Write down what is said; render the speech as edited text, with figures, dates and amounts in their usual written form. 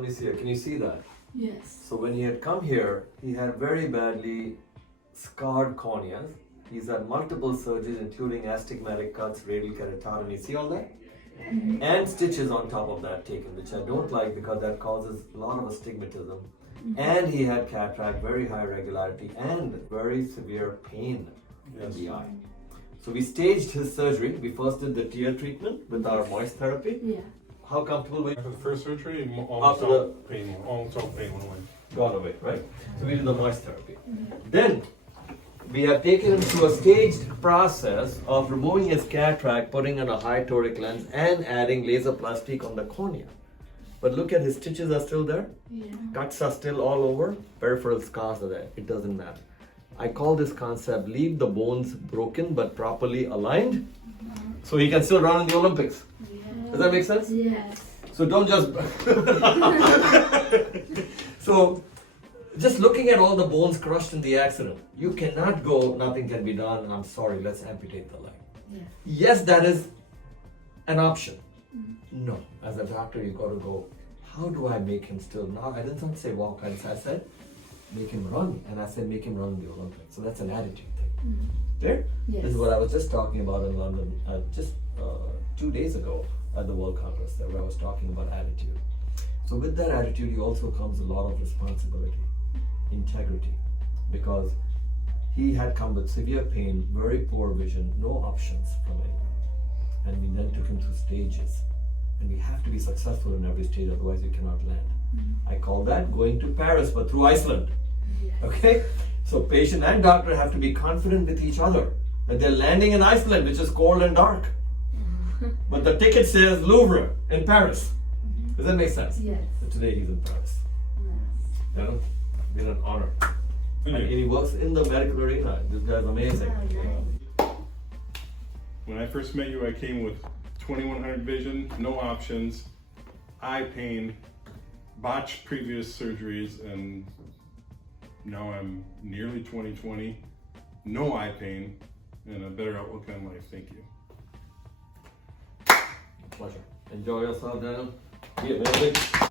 let me see here. Can you see that? Yes. So when he had come here, he had very badly scarred corneas. He's had multiple surgeries, including astigmatic cuts, radial keratotomy. See all that? And stitches on top of that taken, which I don't like because that causes a lot of astigmatism. And he had cataract, very high regularity, and very severe pain in the eye. So we staged his surgery. We first did the tear treatment with our moist therapy. Yeah. How comfortable were you? After the first surgery, After almost all pain went away. Gone away, right? So we did the moist therapy. Then we have taken him through a staged process of removing his cataract, putting in a high toric lens, and adding laser plastic on the cornea. But look at his stitches are still there. Yeah. Cuts are still all over. Peripheral scars are there. It doesn't matter. I call this concept leave the bones broken but properly aligned, so he can still run in the Olympics. Does that make sense? Yes. So don't just. So, just looking at all the bones crushed in the accident, you cannot go, nothing can be done, and I'm sorry, let's amputate the leg. Yeah. Yes, that is an option. No, as a doctor, you got to go, how do I make him still? Now, I didn't say walk, I said, make him run. And I said, make him run in the Olympics. So that's an attitude thing. There? Yes. This is what I was just talking about in London just 2 days ago at the World Congress there, where I was talking about attitude. So with that attitude, also comes a lot of responsibility, integrity, because he had come with severe pain, very poor vision, no options from anyone. And we then took him through stages. And we have to be successful in every stage, otherwise you cannot land. I call that going to Paris, but through Iceland. Yes. Okay? So patient and doctor have to be confident with each other that they're landing in Iceland, which is cold and dark. But the ticket says Louvre in Paris. Does that make sense? Yes. So today he's in Paris. You know, been an honor. When And he works in the medical arena. This guy's amazing. When I first met you, I came with 2100 vision, no options, eye pain, botched previous surgeries, and now I'm nearly 20/20, no eye pain, and a better outlook on life. Thank you. Pleasure. Enjoy yourself, Daniel. Be amazing.